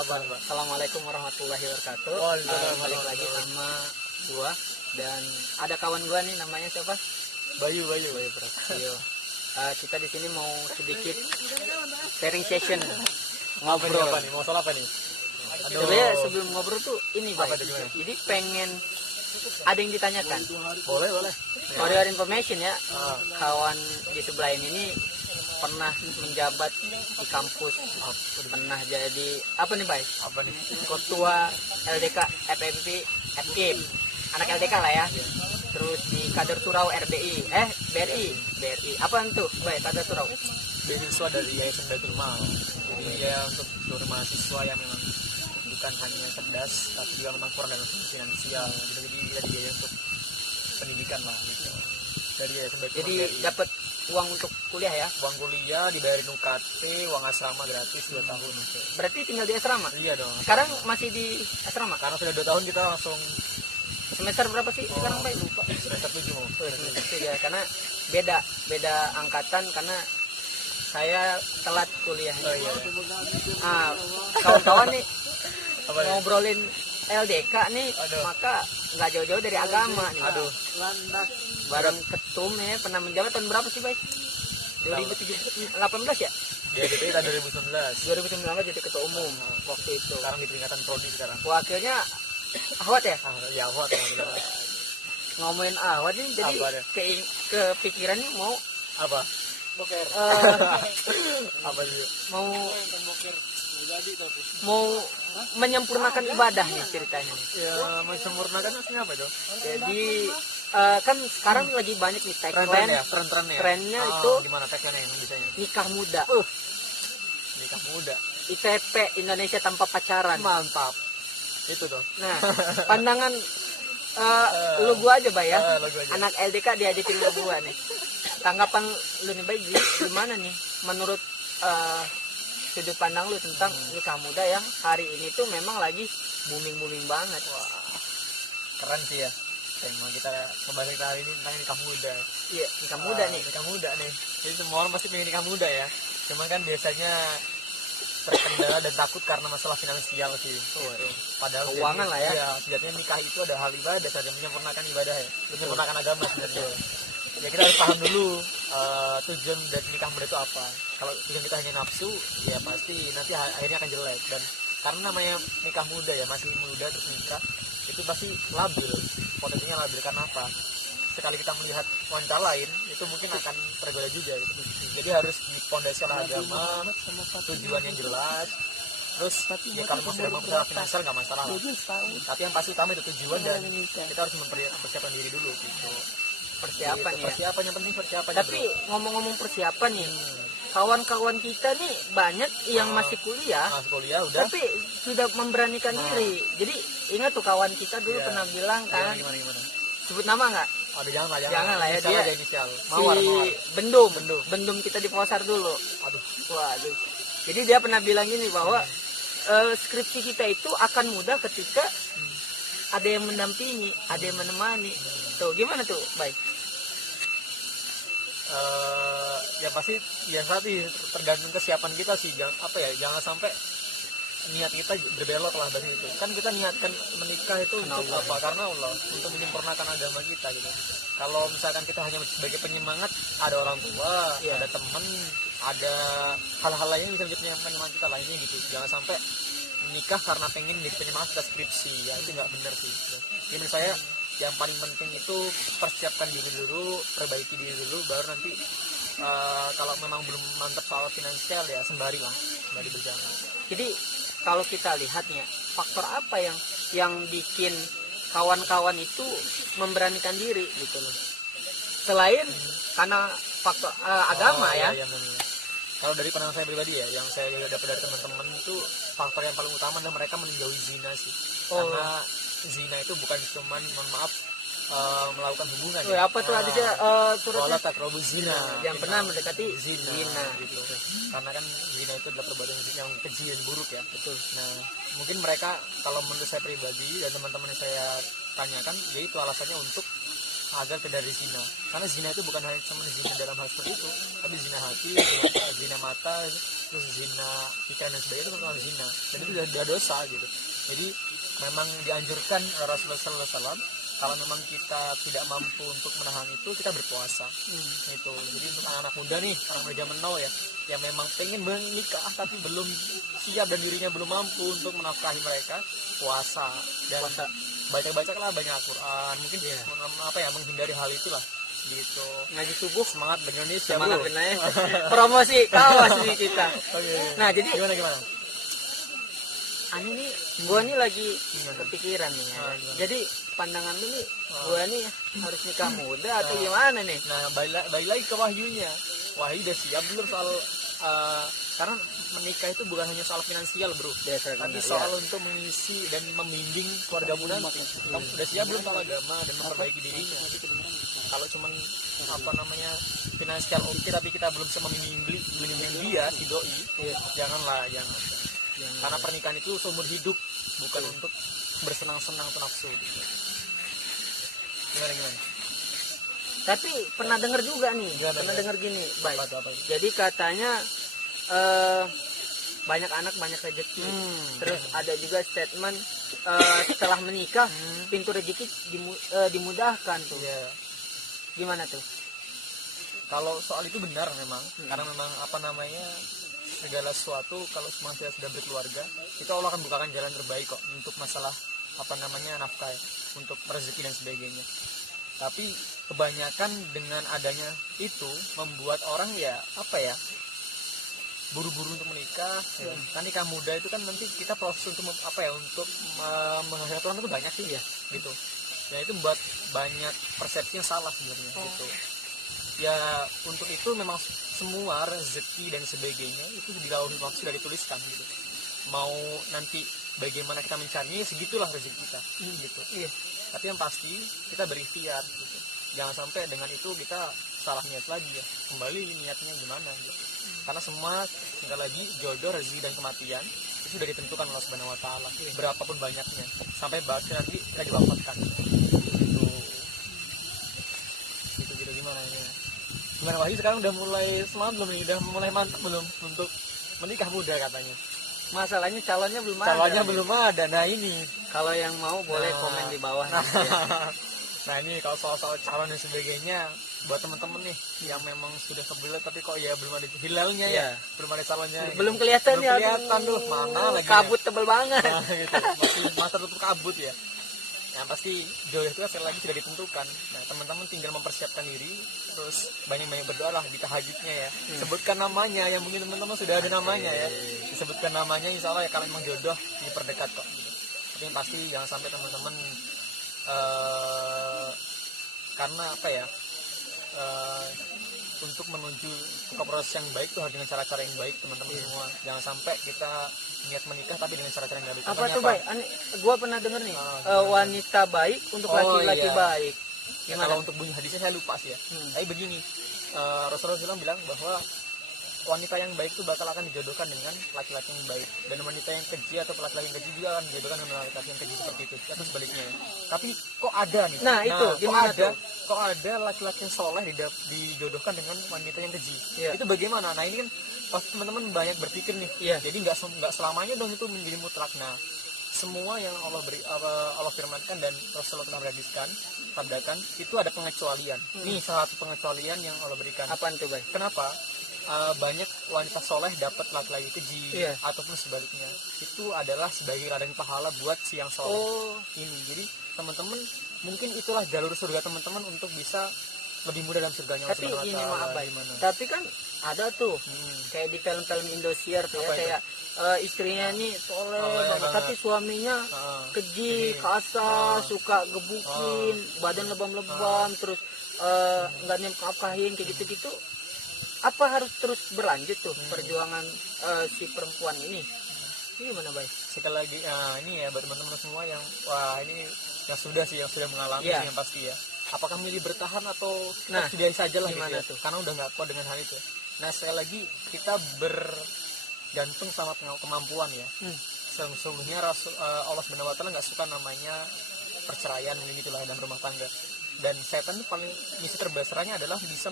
Assalamualaikum warahmatullahi wabarakatuh. Balik lagi sama gua dan ada kawan gua nih namanya siapa? Bayu Prasetyo. Kita di sini mau sedikit sharing session ngobrol. ngobrol. Mau soal apa nih? Sebenarnya sebelum ngobrol tuh ini Apa Pak. tuh, gimana? Jadi pengen ada yang ditanyakan. Boleh. For your information ya, kawan di sebelah ini pernah menjabat di kampus, pernah jadi apa nih Bay? Apa nih? Ketua LDK FMP FIM, anak LDK lah ya. Terus di kader Surau BRI. Apa itu Bay, kader Surau? Beasiswa dari Yayasan Baitul Mal. Jadi dia untuk seluruh mahasiswa yang memang bukan hanya cerdas tapi juga memang kurang dalam finansial gitu. Jadi dia dibiayai untuk pendidikan lah gitu. Dari Yayasan Baitul Mal. Jadi BRI. dapat uang untuk kuliah ya? Uang kuliah dibayarin UKT, uang asrama gratis 2 tahun gitu. Berarti tinggal di asrama? Iya dong. Sekarang masih di asrama? Karena sudah 2 tahun kita langsung Semester berapa sih sekarang Bay? Lupa. semester 7 mau. Semester 3 karena beda angkatan karena saya telat kuliah. Oh iya. Kawan-kawan nih Apa nih? ngobrolin LDK nih, Aduh. maka nggak jauh-jauh dari agama nih. Aduh. Bareng ketum ya, pernah menjabat tahun berapa sih Bay? 2018 ya? Dia DPI tahun 2019. 2019 jadi ketua umum waktu itu. Sekarang di peringatan prodi sekarang. Wakilnya Ahwat ya? Ya Ahwat alhamdulillah. Ngomongin Ahwat nih, jadi Apa ada? kepikiran nih mau Apa? eh, Apa sih? mau menyempurnakan ibadah nih ceritanya nih. Ya menyempurnakan maksudnya apa dong? Jadi kan sekarang lagi banyak nih Tren-tren ya? tagline Tren-tren ya? trennya Oh, itu gimana tagline yang bisanya? nikah muda. Nikah muda. ITP Indonesia tanpa pacaran. Mantap. Itu tuh. Nah, pandangan lu gua aja Bay ya. Lagu aja. Anak LDK diajakin lu gua nih. Tanggapan lu nih Bay gimana nih menurut sudut pandang lu tentang nikah muda yang hari ini tuh memang lagi booming banget. Wah, keren sih ya. Tema kita membahas kita hari ini tentang nikah muda. Iya, nikah muda nih. Nikah muda nih. Jadi semua orang pasti pengen nikah muda ya. Cuma kan biasanya terkendala dan takut karena masalah finansial sih. Padahal Keuangan lah ya. Iya, sejatinya nikah itu ada hal ibadah saja, menyempurnakan ibadah ya. Menyempurnakan agama sebenarnya. Ya kita harus paham dulu tujuan dari nikah muda itu apa. Kalau tujuan kita hanya nafsu, ya pasti nanti akhirnya akan jelek. Dan karena namanya nikah muda ya, masih muda terus nikah, itu pasti labil, potensinya labil. Karena apa? Sekali kita melihat wanita lain, itu mungkin akan tergoda juga gitu. Jadi harus dipondasi oleh agama, tujuan yang jelas. Terus ya kalau masih ada masalah finansial nggak masalah lah. Tapi yang pasti utama itu tujuan dan kita harus mempersiapkan diri dulu gitu. Persiapan ya. Persiapan yang penting persiapan. Tapi ngomong-ngomong persiapan nih, kawan-kawan kita nih banyak yang masih kuliah, kuliah udah. tapi sudah memberanikan diri. Jadi ingat tuh kawan kita dulu Iya. pernah bilang kan, Gimana? sebut nama nggak? Ada jangan lah Jangan lah ya, Inisial dia aja inisial. Si Mawar. Bendum kita di Posar dulu. Aduh. Waduh. Jadi dia pernah bilang gini bahwa skripsi kita itu akan mudah ketika ada yang mendampingi, ada yang menemani. Tuh gimana tuh, baik? Ya pasti yang tadi tergantung kesiapan kita sih. Jangan sampai niat kita berbelok lah dari itu. Kan kita niatkan menikah itu untuk apa? Karena Allah, untuk menyempurnakan agama kita gitu. Kalau misalkan kita hanya sebagai penyemangat, ada orang tua, ada teman, ada hal-hal lain yang bisa menjadi penyemangat kita lainnya gitu. Jangan sampai menikah karena pengen jadi penyemangat kita skripsi, ya itu nggak benar sih. Jadi menurut saya yang paling penting itu persiapkan diri dulu, perbaiki diri dulu, baru nanti kalau memang belum mantap soal finansial ya sembari berjalan. Jadi kalau kita lihatnya faktor apa yang bikin kawan-kawan itu memberanikan diri gitu loh, selain karena faktor agama ya. Kalau dari pandangan saya pribadi ya, yang saya dapat dari teman-teman itu faktor yang paling utama adalah mereka menjauhi zina sih. Karena zina itu bukan cuman melakukan hubungan. Apa tuh hadisnya suratnya? Wala taqrabu zina. Yang pernah mendekati zina gitu. Karena kan zina itu adalah perbuatan yang keji dan buruk ya. Betul. Nah, mungkin mereka kalau menurut saya pribadi dan teman-teman yang saya tanyakan, yaitu alasannya untuk agar tidak dari zina. Karena zina itu bukan hanya cuma zina dalam hal seperti itu, tapi zina hati, zina mata, terus zina pikiran dan sebagainya itu memang zina, dan itu sudah dosa gitu. Jadi memang dianjurkan Rasulullah SAW kalau memang kita tidak mampu untuk menahan itu, kita berpuasa. Itu. Jadi untuk anak-anak muda nih, anak muda zaman now ya, yang memang pengen menikah tapi belum siap dan dirinya belum mampu untuk menafkahi mereka, puasa. Dan baca-bacalah banyak Al-Quran, mungkin menghindari hal itulah. Gitu. Ngaji subuh, Semangat Indonesia, semangat bro. benar. Promosi kawas nih kita. Nah, jadi Gimana? anu nih, gua nih lagi kepikiran nih ya. Gimana? Jadi pandangan lu nih, gua nih harus nikah muda atau gimana nih? Nah, balik lagi ke wahyunya. Wahyu udah siap belum soal karena menikah itu bukan hanya soal finansial, bro, tapi soal untuk mengisi dan membimbing keluarga muda. Kamu sudah siap belum soal agama dan memperbaiki dirinya? Kalau cuman finansial oke, tapi kita belum bisa membimbing dia, si doi, jangan. Karena pernikahan itu seumur hidup, bukan untuk bersenang-senang atau nafsu. Gimana? Tapi pernah dengar juga nih, dengar gini, baik. Apa? Jadi katanya banyak anak banyak rezeki. Terus ada juga statement setelah menikah pintu rezeki dimudahkan tuh. Iya. Gimana tuh? Kalau soal itu benar memang, karena memang segala sesuatu kalau semua kita sudah berkeluarga, itu Allah akan bukakan jalan terbaik kok untuk masalah nafkah, untuk rezeki dan sebagainya. Tapi kebanyakan dengan adanya itu membuat orang buru-buru untuk menikah. Kan nikah muda itu kan nanti kita proses untuk menghasilkan Tuhan itu banyak sih ya, gitu. Dan itu membuat banyak persepsi yang salah sebenarnya, gitu. Ya untuk itu memang semua rezeki dan sebagainya itu di lauh mahfuz sudah dituliskan gitu. Mau nanti bagaimana kita mencarinya, segitulah rezeki kita, gitu. Tapi yang pasti kita berikhtiar gitu. Jangan sampai dengan itu kita salah niat lagi ya. Kembali niatnya gimana gitu. Karena sekali lagi jodoh, rezeki dan kematian itu sudah ditentukan Allah Subhanahu wa taala. Berapapun banyaknya sampai bahkan nanti kita diwafatkan. Gitu gimana ini? Gimana Wahyu sekarang udah mulai semangat belum nih? Udah mulai mantap belum untuk menikah muda katanya? Masalahnya calonnya belum ada. Calonnya belum ada. Nah ini, kalau yang mau boleh komen di bawah. Nah ini kalau soal calon dan sebagainya, buat teman-teman nih yang memang sudah kebelet tapi kok ya belum ada hilalnya ya, belum ada calonnya. Belum kelihatan ya. Kelihatan tuh mana lagi. Kabut tebel banget. Nah, gitu. Masih tertutup kabut ya. Yang pasti jodoh itu sekali lagi sudah ditentukan. Nah teman-teman tinggal mempersiapkan diri, terus banyak-banyak berdoa lah di tahajudnya ya. Sebutkan namanya, yang mungkin teman-teman sudah ada namanya ya. Disebutkan namanya, insya Allah ya kalau memang jodoh diperdekat kok. Gitu. Tapi yang pasti jangan sampai teman-teman karena untuk menuju ke proses yang baik tuh harus dengan cara-cara yang baik teman-teman semua. Jangan sampai kita niat menikah tapi dengan cara-cara yang baik. Apa tuh baik? Gua pernah denger nih, wanita baik untuk laki-laki baik. Gimana? Kalau untuk bunyi hadisnya saya lupa sih ya. Tapi begini, Rasulullah SAW bilang bahwa wanita yang baik itu bakal akan dijodohkan dengan laki-laki yang baik, dan wanita yang keji atau laki-laki yang keji juga akan dijodohkan dengan laki-laki yang keji seperti itu, atau sebaliknya ya. Tapi kok ada nih? Itu gimana tuh? Kok ada laki-laki yang soleh dijodohkan dengan wanita yang keji? Itu bagaimana? Nah ini kan pasti teman-teman banyak berpikir nih. Jadi nggak selamanya dong itu menjadi mutlak. Nah semua yang Allah firmankan dan Rasulullah telah sabdakan itu ada pengecualian. Nih salah satu pengecualian yang Allah berikan. Apaan tuh baik? Kenapa? Banyak wanita soleh dapat laki-laki keji ataupun sebaliknya, itu adalah sebagai ladang pahala buat si yang soleh ini. Jadi teman-teman mungkin itulah jalur surga teman-teman untuk bisa lebih mudah dalam surganya. Tapi gini tapi kan ada tuh kayak di film-film Indosiar tuh ya, kayak istrinya nih soleh banget tapi suaminya keji, kasar, suka gebukin, badan lebam-lebam, terus nggak nafkahin kayak gitu-gitu. Apa harus terus berlanjut tuh perjuangan si perempuan ini? Ini gimana baik? Sekali lagi ini ya buat teman-teman semua yang ini yang sudah mengalami yang pasti ya. Apakah milih bertahan atau sudah saja lah gimana gitu ya? Karena udah nggak kuat dengan hal itu. Nah sekali lagi kita bergantung sama kemampuan ya. Sesungguhnya Allah Subhanahu wa taala nggak suka namanya perceraian gitulah dalam rumah tangga. Dan setan itu paling misi terbesarnya adalah bisa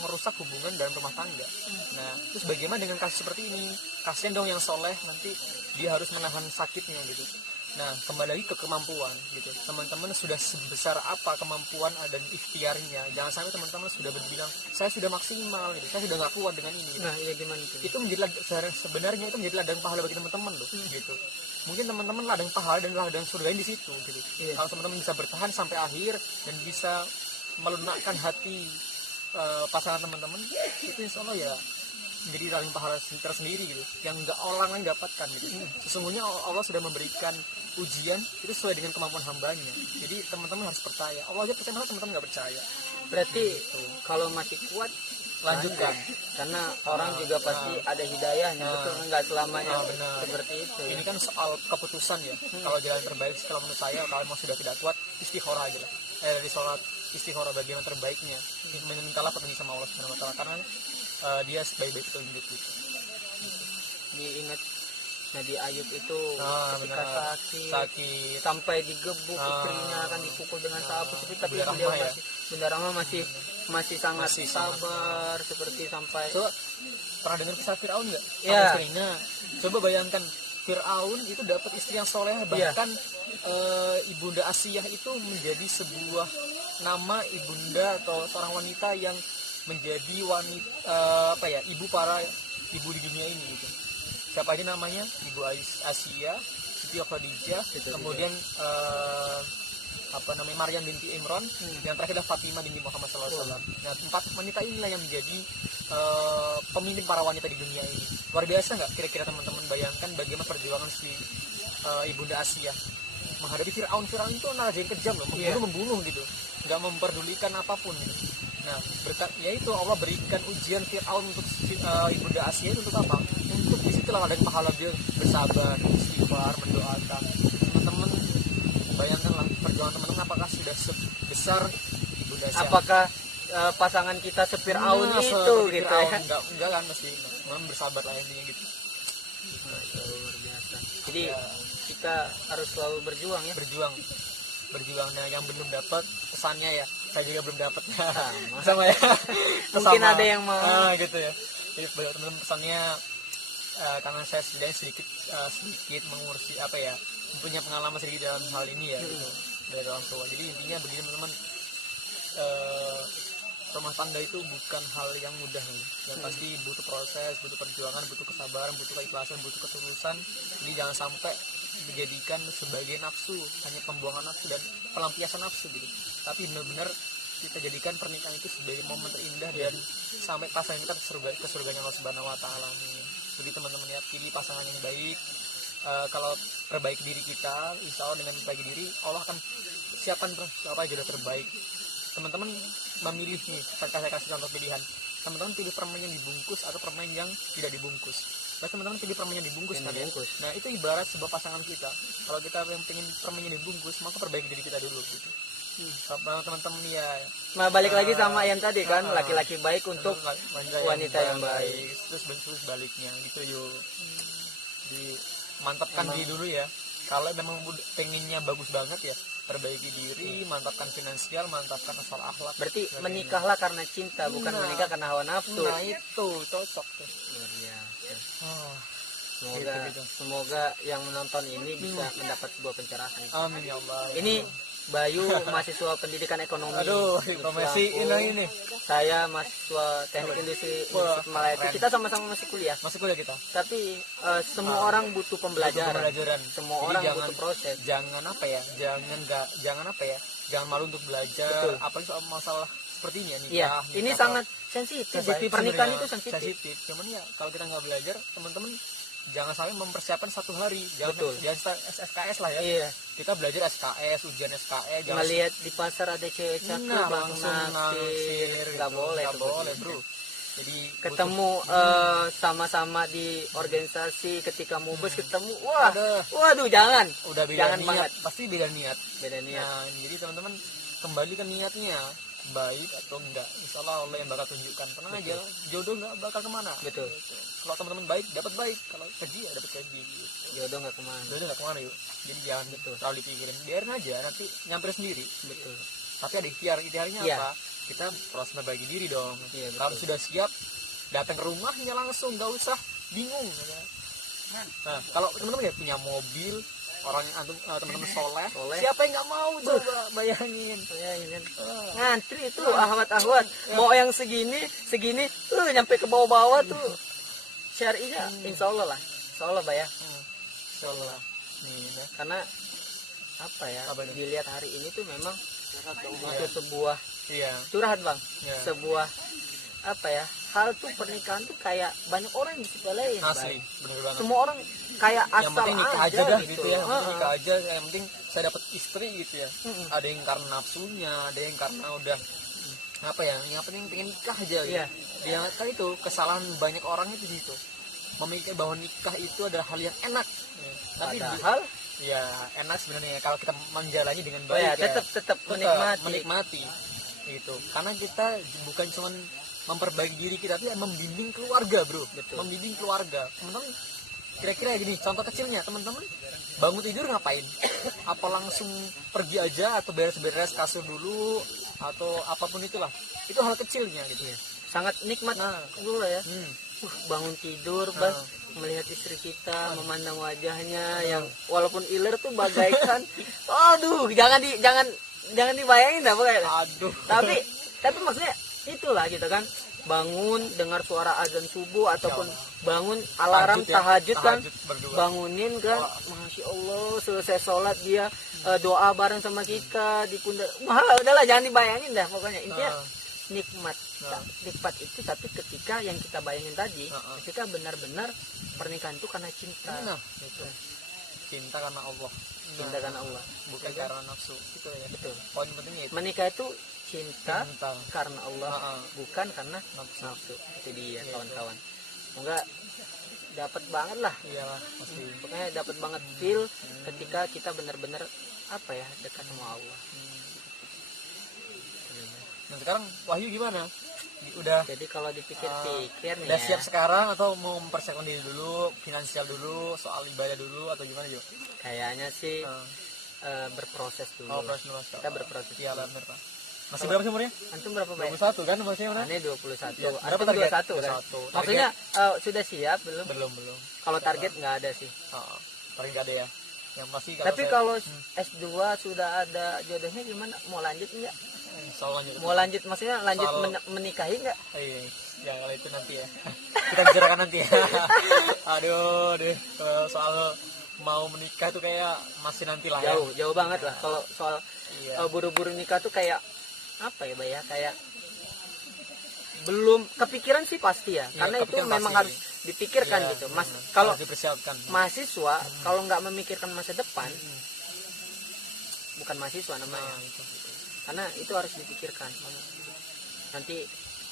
merusak hubungan dalam rumah tangga. Nah, terus bagaimana dengan kasus seperti ini? Kasian dong yang soleh, nanti dia harus menahan sakitnya gitu. Nah, kembali lagi ke kemampuan gitu. Teman-teman sudah sebesar apa kemampuan dan ikhtiarnya. Jangan sampai teman-teman sudah berbilang, saya sudah maksimal gitu, saya sudah nggak kuat dengan ini. Nah, iya gimana itu? Itu sebenarnya itu menjadi ladang pahala bagi teman-teman loh, gitu. Mungkin teman-teman ladang pahala dan ladang surga di situ gitu. Iya. Kalau teman-teman bisa bertahan sampai akhir dan bisa melunakkan hati pasangan teman-teman, itu insya Allah ya menjadi ladang pahala tersendiri gitu, yang nggak orang lain dapatkan gitu. Sesungguhnya Allah sudah memberikan ujian itu sesuai dengan kemampuan hambanya. Jadi teman-teman harus percaya. Allah aja percaya, masa teman-teman nggak percaya? Berarti kalau masih kuat Lanjutkan. karena orang juga pasti ada hidayahnya, betul nggak selamanya benar. seperti itu. Ini kan soal keputusan ya. Kalau jalan terbaik kalau menurut saya, kalau memang sudah tidak kuat, istikharah aja lah. Dari sholat istikharah bagian terbaiknya. Mintalah petunjuk sama Allah Subhanahu wa taala, karena dia sebaik-baik petunjuk gitu. Diingat Nabi Ayub itu ketika benar. sakit sampai digebuk istrinya akan dipukul dengan sapu tapi beliau Rahmah, masih Bunda Rahma masih sangat sabar seperti sampai. Coba pernah dengar kisah Fir'aun nggak? Ya. Istrinya. Coba bayangkan Fir'aun itu dapat istri yang soleh, bahkan ibunda Asiyah itu menjadi sebuah nama ibunda atau seorang wanita yang menjadi wanita ibu para ibu di dunia ini gitu. Siapa aja namanya? Ibu Asia, Siti Khadijah, kemudian Maryam binti Imran, yang terakhir adalah Fatimah binti Muhammad SAW. Nah, 4 wanita inilah yang menjadi pemimpin para wanita di dunia ini. Luar biasa nggak? Kira-kira teman-teman bayangkan bagaimana perjuangan si ibunda Asia menghadapi Fir'aun. Fir'aun itu raja yang kejam loh, membunuh gitu, nggak memperdulikan apapun gitu. Nah, berkat yaitu Allah berikan ujian Fir'aun untuk ibunda Asia itu untuk apa? Untuk disitulah ada pahala dia bersabar, istighfar, mendoakan. Teman-teman bayangkanlah perjuangan teman-teman apakah sudah sebesar ibunda Asia? Apakah pasangan kita Fir'aun itu gitu Fir'aun, ya? enggak kan, mesti bersabar lah intinya gitu. Luar biasa. Jadi kita harus selalu berjuang ya. Berjuang. Nah, yang belum dapat pesannya ya, saya juga belum dapat. Sama ya. Mungkin ada yang mau gitu ya. Jadi teman-teman pesannya, karena saya sedikit mengurusi punya pengalaman sedikit dalam hal ini ya, gitu, dari orang tua. Jadi intinya begini teman-teman, rumah tangga itu bukan hal yang mudah, yang pasti butuh proses, butuh perjuangan, butuh kesabaran, butuh keikhlasan, butuh ketulusan. Jadi jangan sampai dijadikan sebagai nafsu, hanya pembuangan nafsu dan pelampiasan nafsu gitu. Tapi benar-benar kita jadikan pernikahan itu sebagai momen terindah dan sampai pasangan kita ke surganya Allah Subhanahu wa taala. Jadi teman-teman ya, pilih pasangan yang baik. Kalau perbaiki diri kita, insya Allah dengan perbaiki diri, Allah akan siapkan apa aja terbaik. Teman-teman memilih nih, saya kasih contoh pilihan. Teman-teman pilih permen yang dibungkus atau permen yang tidak dibungkus. Nah, teman-teman pilih permen yang dibungkus kan ya. Nah, itu ibarat sebuah pasangan kita. Kalau kita yang pengen permen yang dibungkus, maka perbaiki diri kita dulu gitu. Teman-teman ya. Nah, balik lagi sama yang tadi kan, laki-laki baik untuk wanita yang baik. Terus baliknya gitu yuk. Mantapkan diri dulu ya. Kalau memang pengennya bagus banget ya, perbaiki diri, mantapkan finansial, mantapkan asal akhlak. Berarti menikahlah karena cinta, bukan menikah karena hawa nafsu. Nah, itu cocok tuh. Luar biasa. Semoga Semoga yang menonton ini bisa mendapat sebuah pencerahan. Amin ya Allah. Ini Bayu mahasiswa pendidikan ekonomi. Aduh, informasi ini. Saya mahasiswa teknik industri Malaysia. Kita sama-sama masih kuliah. Masih kuliah kita. Tapi semua orang butuh pembelajaran. Semua orang butuh proses. Jangan malu untuk belajar. Betul. Apalagi soal masalah seperti ini nikah. Ini sangat sensitif. Pernikahan itu sensitif. Cuman ya kalau kita nggak belajar, teman-teman jangan sampai mempersiapkan 1 hari. Jangan SKS lah ya. Iya. Kita belajar SKS, ujian SKS. Jangan lihat di pasar ada cewek cakep langsung naksir. Nggak boleh, bro. Jadi ketemu sama-sama di organisasi, ketika mubes ketemu, waduh jangan. Udah beda jangan niat, banget. Pasti beda niat. Nah, jadi teman-teman kembali ke niatnya, baik atau enggak, insya Allah Allah yang bakal tunjukkan. Tenang aja, jodoh nggak bakal kemana. Betul. Kalau teman-teman baik dapat baik, kalau keji ya dapat keji. Gitu. Jodoh nggak kemana. Jodoh nggak kemana yuk. Jadi jangan terlalu dipikirin, biarin aja nanti nyamper sendiri. Betul. tapi ada ikhtiarnya Iya. apa? Kita proses membagi diri dong. Iya, betul. Kalau sudah siap, datang ke rumahnya langsung, nggak usah bingung. Nah, kalau teman-teman ya punya mobil, orang yang teman-teman soleh, Soleh. siapa yang nggak mau coba bayangin. Ngantri itu ahwat mau yang segini nyampe ke bawah-bawah tuh syar'inya insya Allah Mbak ya. Insya Allah. Nih, ya. Karena apa ya, Apa itu? dilihat hari ini tuh memang itu sebuah Iya. curhat Bang, Iya. sebuah apa ya, hal tuh pernikahan tuh kayak banyak orang yang disepelein Asli, Bang. bener banget. Semua orang kayak Yang asal penting nikah aja dah gitu ya, yang penting Heeh. nikah aja, yang penting saya dapat istri gitu ya. Mm-mm. Ada yang karena nafsunya, ada yang karena udah apa ya, yang penting pengen nikah aja gitu. Iya. Dia kan itu kesalahan banyak orang itu di situ, memikir bahwa nikah itu adalah hal yang enak. Tapi Padahal ya enak sebenarnya kalau kita menjalani dengan oh ya, baik ya. tetap menikmati gitu, karena kita bukan cuma memperbaiki diri kita, tapi membimbing keluarga, bro. Betul. Membimbing keluarga. Teman-teman, kira-kira gini, contoh kecilnya, teman-teman bangun tidur ngapain? Apa langsung pergi aja atau beres-beres kasur dulu atau apapun itulah? Itu hal kecilnya gitu ya. sangat nikmat Nah. dulu ya. Hmm. Bangun tidur Nah. Bang, melihat istri kita, memandang wajahnya yang walaupun iler tuh bagaikan aduh, jangan dibayangin dah pokoknya. Aduh. Tapi maksudnya itulah gitu kan, bangun dengar suara azan subuh ataupun bangun alarm Tahajud ya, tahajud kan, tahajud berdua. bangunin kan, masya Allah selesai sholat dia doa bareng sama kita di pundak. Wah, udahlah jangan dibayangin dah pokoknya, intinya nikmat. Nikmat itu tapi ketika yang kita bayangin tadi, ketika benar-benar pernikahan itu karena cinta. Nah, itu. Cinta karena Allah. Cinta karena Allah, Bukan karena nafsu. Itu ya. betul. Poin pentingnya itu. Menikah itu cinta Cinta. karena Allah, Heeh. bukan karena nafsu. Itu dia kawan-kawan. Semoga dapat banget lah, Iyalah, pasti. pokoknya dapat banget feel ketika kita benar-benar apa ya, dekat sama Allah. Nah, sekarang Wahyu gimana? Udah Jadi kalau dipikir-pikir nih udah ya, siap sekarang atau mau mempersiapkan diri dulu, finansial dulu, soal ibadah dulu atau gimana, Jo? kayaknya sih berproses dulu. Oh, lah. proses. Kita berproses. Iya, dulu. benar, Pak. Masih berapa sih umurnya? Antum berapa Bay? 21 kan masih mana? Aneh 21. Ya, berapa Antum target? 21 kan? 21. Maksudnya sudah siap belum? Belum. Kalau target nggak ada sih. Oh, paling nggak ada ya. Yang pasti Tapi saya- kalau S2 sudah ada jodohnya gimana? Mau lanjut enggak? soal lanjut. Mau lanjut maksudnya lanjut Soal- menikahi enggak? Oh, iya. Ya kalau itu nanti ya. Kita bicarakan nanti ya. Aduh, deh. Kalau soal mau menikah tuh kayak masih nanti lah ya. Jauh banget lah. Kalau soal Iya. buru-buru nikah tuh kayak apa ya, Bay ya? Kayak belum kepikiran sih pasti ya. Iya, Karena itu kepikiran memang pasti. harus dipikirkan Iya, gitu. Mas, benar. kalau Harus dipersiapkan. mahasiswa kalau nggak memikirkan masa depan, bukan mahasiswa namanya. Nah, itu. Karena itu harus dipikirkan. Nanti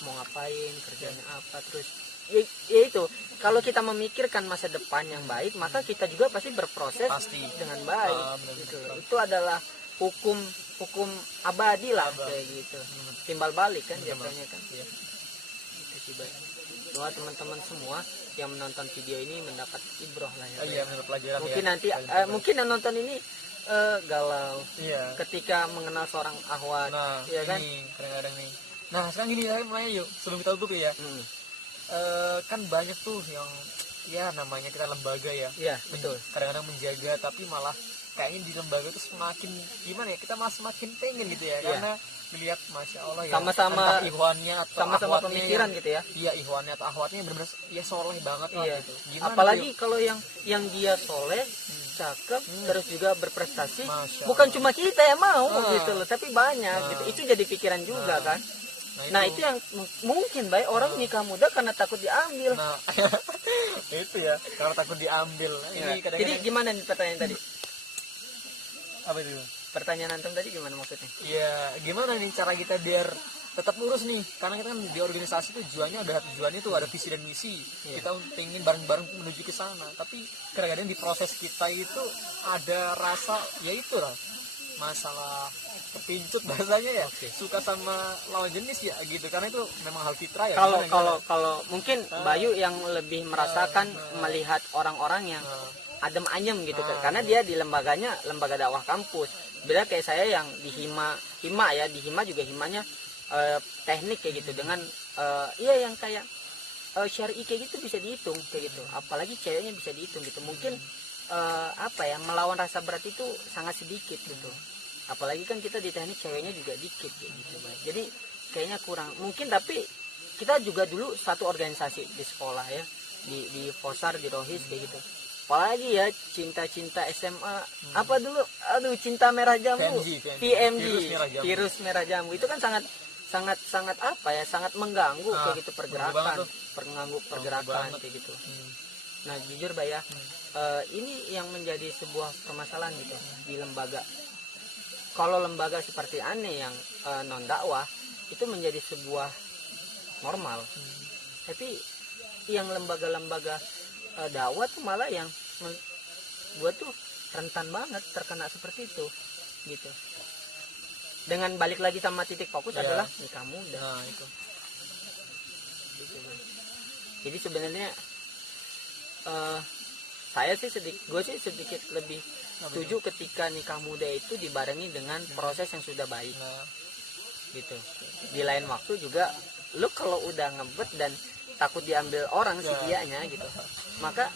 mau ngapain, kerjanya apa, terus ya itu. Kalau kita memikirkan masa depan yang baik, maka kita juga pasti berproses Pasti. dengan baik. Benar, Gitu. benar. Itu adalah hukum abadi lah Abadi. kayak gitu. Timbal balik kan Benar, jatuhnya kan. Iya. Itu sih baik. Doa teman-teman semua yang menonton video ini mendapat ibroh lah ya. Oh, iya, benar, pelajaran Mungkin ya. nanti Pelajaran. mungkin yang nonton ini galau Iya. ketika mengenal seorang ahwat, Nah, ya kan? ini kadang-kadang nih. Nah, sekarang gini saya mulai yuk, sebelum kita tutup ya. Kan banyak tuh yang ya namanya kita lembaga ya. Iya, betul. Kadang-kadang menjaga tapi malah kayaknya di lembaga itu semakin gimana ya? Kita malah semakin pengen gitu ya. Iya. Karena melihat masya Allah ya. Sama-sama- entah ihwannya atau Sama-sama ahwatnya pemikiran yang- gitu ya. Iya, ihwannya atau ahwatnya benar-benar ya soleh banget lah Iya. gitu. Gimana Apalagi tuh? kalau yang dia soleh, cakep, terus juga berprestasi, Masya bukan Allah. cuma kita yang mau Ah. gitu loh, tapi banyak Ah. gitu. Itu jadi pikiran juga kan. Nah itu yang mungkin baik orang nikah muda karena takut diambil. Nah, itu ya, karena takut diambil. Ini Ya. kadang-kadang Jadi gimana nih pertanyaan tadi? apa itu? Pertanyaan antum tadi gimana maksudnya? Ya, gimana nih cara kita biar tetap lurus nih? Karena kita kan di organisasi tujuannya tuh ada visi dan misi. Iya. Kita pengen bareng-bareng menuju ke sana. Tapi kadang-kadang di proses kita itu ada rasa ya itu lah masalah kepincut bahasanya ya. Oke. Suka sama lawan jenis ya gitu. Karena itu memang hal fitrah ya. Kalau Gimana, kalau gimana? kalau mungkin Bayu yang lebih merasakan melihat orang-orang yang adem ayem gitu kan, karena dia di lembaga dakwah kampus. Beda kayak saya yang di hima ya, di hima juga himanya teknik kayak gitu dengan iya yang kayak syar'i kayak gitu bisa dihitung kayak gitu, apalagi ceweknya bisa dihitung gitu. Mungkin apa ya, melawan rasa berat itu sangat sedikit gitu, apalagi kan kita di teknik ceweknya juga dikit kayak gitu Bay. Jadi kayaknya kurang mungkin, tapi kita juga dulu satu organisasi di sekolah ya, di Fosar, di Rohis kayak gitu. Apalagi ya cinta-cinta SMA apa dulu, aduh, cinta merah jambu, PMG, virus merah jambu itu kan sangat apa ya, sangat mengganggu kayak gitu pergerakan, kayak gitu. Nah jujur Bay ya, ini yang menjadi sebuah permasalahan gitu di lembaga. Kalau lembaga seperti ANE yang non dakwah itu menjadi sebuah normal, tapi yang lembaga-lembaga dakwah tuh malah yang gua tuh rentan banget terkena seperti itu gitu. Dengan balik lagi sama titik fokus adalah nikah muda. Nah itu Gitu. Jadi sebenarnya gue sih sedikit lebih setuju ketika nikah muda itu dibarengi dengan proses yang sudah baik. Gitu. Di lain waktu juga lu kalau udah ngebet dan takut diambil orang si dianya gitu, maka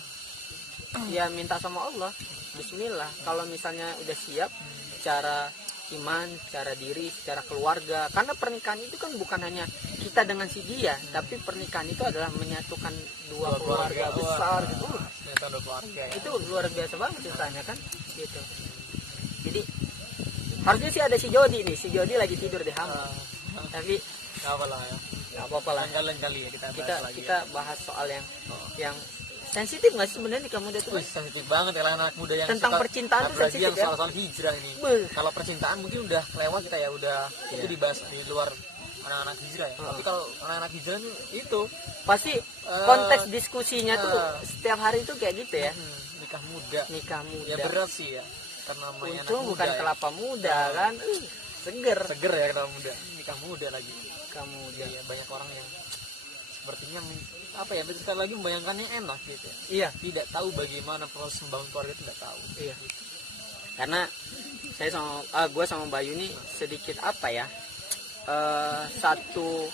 ya minta sama Allah, bismillah, kalau misalnya udah siap secara iman, secara diri, secara keluarga. Karena pernikahan itu kan bukan hanya kita dengan si dia, tapi pernikahan itu adalah menyatukan dua keluarga besar gitu. Itu luar biasa banget ceritanya kan gitu. Jadi harusnya sih ada si Jody nih, si Jody lagi tidur di Hama. Tapi nggak apa lah ya, kali ya kita bahas soal yang sensitif nggak sih sebenarnya nikah muda itu? Sensitif banget ya anak muda yang tentang suka, percintaan itu sensitif yang ya. soal hijrah ini. Kalau percintaan mungkin udah lewat kita ya, udah itu dibahas di luar anak-anak hijrah ya. Tapi kalau anak-anak hijrah itu pasti konteks diskusinya tuh setiap hari itu kayak gitu ya. Nikah muda ya, berat sih ya, karena namanya untung anak muda bukan ya. kelapa muda kan, seger ya kelapa muda, nikah muda lagi. Nikah muda ya, banyak orang yang sepertinya apa ya, sekali lagi membayangkannya enak gitu ya. Iya, tidak tahu bagaimana proses membangun keluarga, tidak tahu. Iya. Karena saya sama gue sama Bayu ini sedikit apa ya, satu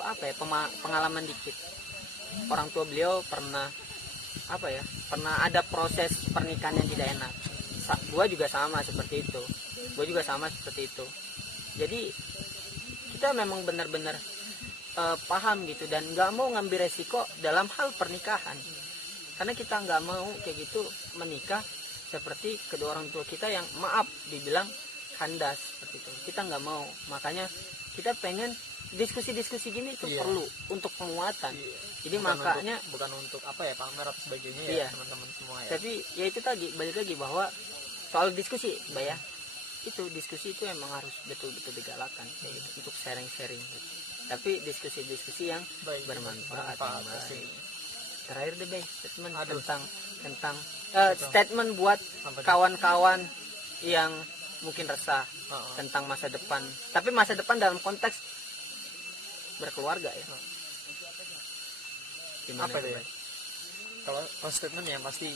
apa ya, pengalaman dikit. Orang tua beliau pernah ada proses pernikahan yang tidak enak. Gue juga sama seperti itu. Jadi kita memang benar-benar paham gitu dan nggak mau ngambil resiko dalam hal pernikahan, karena kita nggak mau kayak gitu menikah seperti kedua orang tua kita yang maaf dibilang kandas seperti itu. Kita nggak mau, makanya kita pengen diskusi-diskusi gini itu perlu untuk penguatan. Jadi bukan untuk apa ya, pamer atau sebagainya ya teman-teman semua ya. Tapi ya itu tadi balik lagi bahwa soal diskusi Mbak ya, itu diskusi itu emang harus betul-betul digalakan kayak gitu, untuk sharing-sharing gitu. Tapi diskusi-diskusi yang bermanfaat. Terakhir deh Bay, statement tentang statement buat kawan-kawan yang mungkin resah tentang masa depan, tapi masa depan dalam konteks berkeluarga ya. Gimana apa itu ya? Kalau statement yang pasti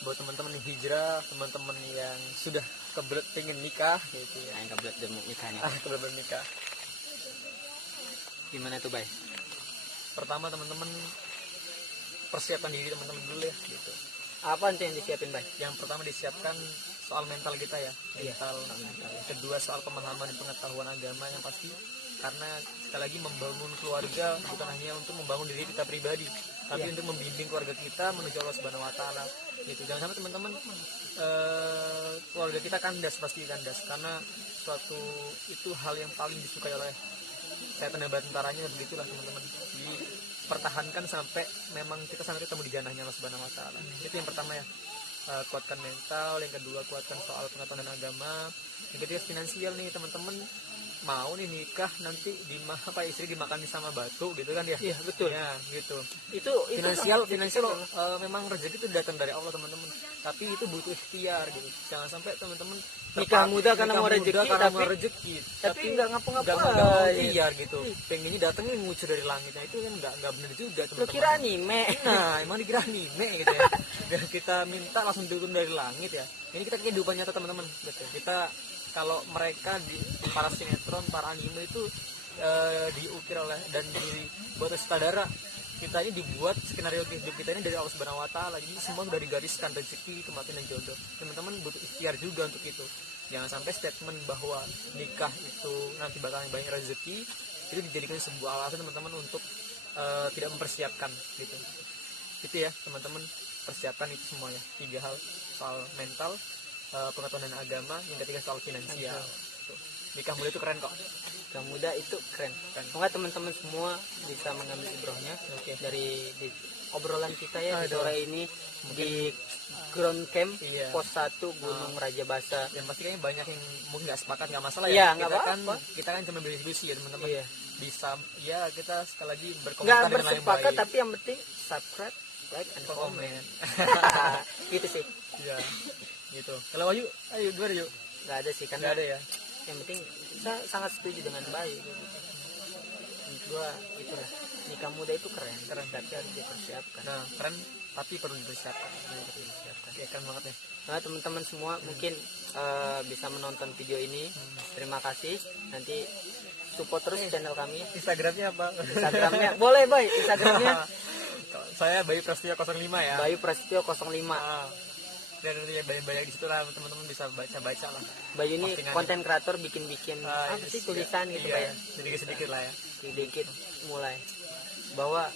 buat teman-teman yang hijrah, teman-teman yang sudah kebelet pengen nikah gitu ya. Yang kebelet nikahnya. Kebelet nikah. Gimana tuh Bay? Pertama teman-teman persiapkan diri teman-teman dulu ya gitu. Apa nanti yang disiapin Bay? Yang pertama disiapkan soal mental kita ya, mental. Yang kedua soal pemahaman dan pengetahuan agama yang pasti, karena sekali lagi membangun keluarga bukan hanya untuk membangun diri kita pribadi, tapi untuk membimbing keluarga kita menuju Allah Subhanahu Wa Taala gitu. Jangan sampai teman-teman keluarga kita kandas, pasti kandas, karena suatu itu hal yang paling disukai oleh saya tenaga tentaranya, begitulah teman-teman. Jadi pertahankan sampai memang kita sampai ketemu di jannahnya Allah Subhanahu Wa Taala. Itu yang pertama ya, kuatkan mental. Yang kedua kuatkan soal pengetahuan dan agama. Yang ketiga finansial nih teman-teman. mau nih nikah nanti istri dimakani sama batu gitu kan ya. Iya, betul. Ya gitu. Itu Finansial memang rezeki itu datang dari Allah teman-teman, tapi itu butuh ikhtiar gitu. Jangan sampai teman-teman nikah muda karena mau rezeki, tapi nggak ngapa-ngapain. Ikhtiar gitu, pengennya datangnya ngucur dari langit. Nah itu kan nggak benar juga Lu teman-teman. kira anime? Nah emang dikira anime gitu ya. Biar kita minta langsung turun dari langit ya. Ini kita kehidupan nyata teman-teman. Betul. Kita kalau mereka di para sinetron, para anime itu diukir oleh dan dibuat oleh sutradara, kita ini dibuat skenario hidup kita ini dari Allah Subhanahu Wa Taala. Jadi semua sudah digariskan, rezeki, kematian dan jodoh. Teman-teman butuh ikhtiar juga untuk itu. Jangan sampai statement bahwa nikah itu nanti bakalan banyak rezeki itu dijadikan sebuah alasan teman-teman untuk tidak mempersiapkan gitu. Itu ya teman-teman, persiapkan itu semuanya. 3 hal, soal mental, pengetahuan dan agama, yang ketiga soal finansial. Tuh. Nikah muda itu keren kok. Nikah muda itu keren. Semoga teman-teman semua bisa mengambil ibrohnya dari obrolan kita ya di sore ini di ground camp pos 1 Gunung Raja Basa. Yang pasti kayaknya banyak yang mungkin nggak sepakat, nggak masalah ya. Kita kan cuma berdiskusi ya teman-teman. Iya. Bisa ya kita sekali lagi berkomentar nggak dengan bersepakat baik. tapi yang penting subscribe, like, and comment. Gitu sih. Ya gitu. Kalau Wahyu, ayo gimana yuk? Nggak ada sih, karena Nggak ada ya. yang penting saya sangat setuju dengan baik gitu. Menurut gua itulah, nikah muda itu keren tapi harus dipersiapkan. Nah keren tapi perlu dipersiapkan. Oke, keren banget ya. Nah teman-teman semua mungkin bisa menonton video ini. Terima kasih. Nanti support terus channel kami. Instagramnya apa? Instagramnya boleh boy. Instagramnya saya Bayu Prasetyo 05 ya. Bayu Prasetyo 05. Dan nanti banyak di situ lah teman-teman bisa baca lah. Bayu ini konten kreator bikin apa sih tulisan gitu iya, ya. Sedikit lah ya. Sedikit mulai bahwa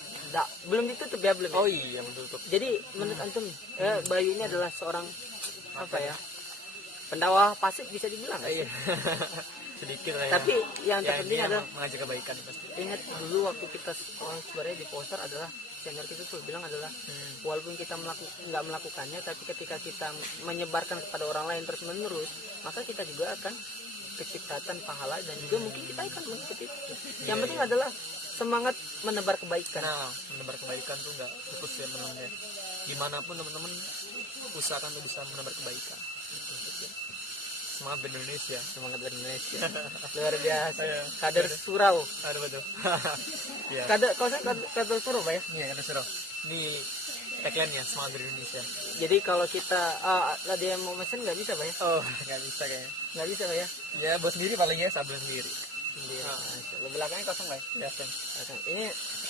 belum ditutup ya belum. Oh iya menutup. Jadi menurut antum Bayu ini adalah seorang apa ya? Pendakwah pasif bisa dibilang nggak sih? Iya. Sedikit lah ya. Tapi yang terpenting adalah mengajak kebaikan pasti. Ingat dulu waktu kita sebenarnya di poster adalah senior kita tuh bilang adalah walaupun kita nggak melakukannya, tapi ketika kita menyebarkan kepada orang lain terus menerus, maka kita juga akan kecipratan pahala dan juga mungkin kita akan mengikuti itu. Yang penting adalah semangat menebar kebaikan. Nah, menebar kebaikan tuh nggak putus ya teman-teman. Dimanapun teman-teman usahakan untuk bisa menebar kebaikan. Semangat berindonesia. Semangat berindonesia. Luar biasa. Kader Iya. surau. Ada betul. Ya. Kader surau Pak ya? Iya, kader surau. Ini tagline-nya semangat berindonesia. Jadi kalau kita ada yang mau mesen nggak bisa Pak ya? Oh, nggak bisa kayaknya. Nggak bisa Pak ya? Ya buat sendiri paling ya, sablon sendiri. Lo belakangnya kosong Pak ya? Ya, kan. Ini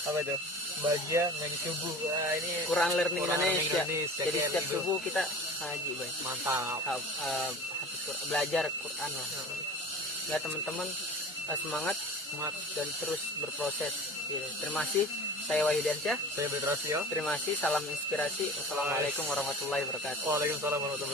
Apa itu? Bahagia ngaji subuh. Wah, ini Quran Learning Indonesia. Indonesia. Jadi Kayak setiap itu. subuh kita ngaji Pak. Mantap. Habis belajar Quran lah. Ya teman-teman semangat dan terus berproses. Gitu. Terima kasih. Saya Wahyu Diansyah. Saya Betrasio. Terima kasih. Salam inspirasi. Wassalamualaikum warahmatullahi wabarakatuh. Waalaikumsalam warahmatullahi wabarakatuh.